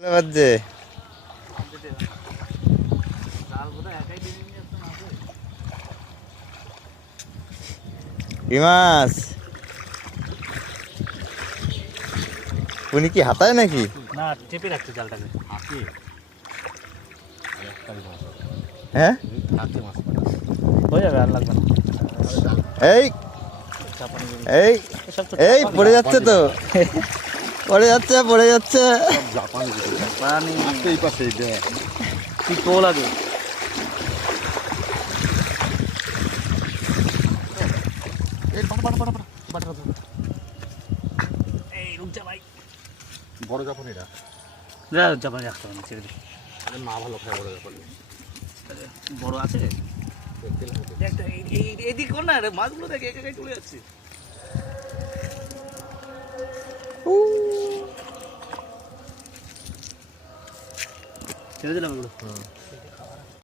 বাজছে কি মাছ? উনি কি হাতায় নাকি? না, চেপে রাখছে জালটাকে হাতে। হ্যাঁ হয়ে যাবে, আর লাগবে না। এই এই এই পড়ে যাচ্ছে তো, পড়ে যাচ্ছে পড়ে যাচ্ছে। জাপানি এই পাশে দেখ কি তো লাগে। এই বাটা এই রুক যা ভাই, বড় জাপানি এটা যা জাপানি রাখতে হবে না, ছেড়ে দে। মা ভালো খায় বড় জাপানি। বড় আছে এইদিক কর না, মাছগুলো দেখে একা একাই চলে যাচ্ছে। ছেড়ে দিলাম এগুলো।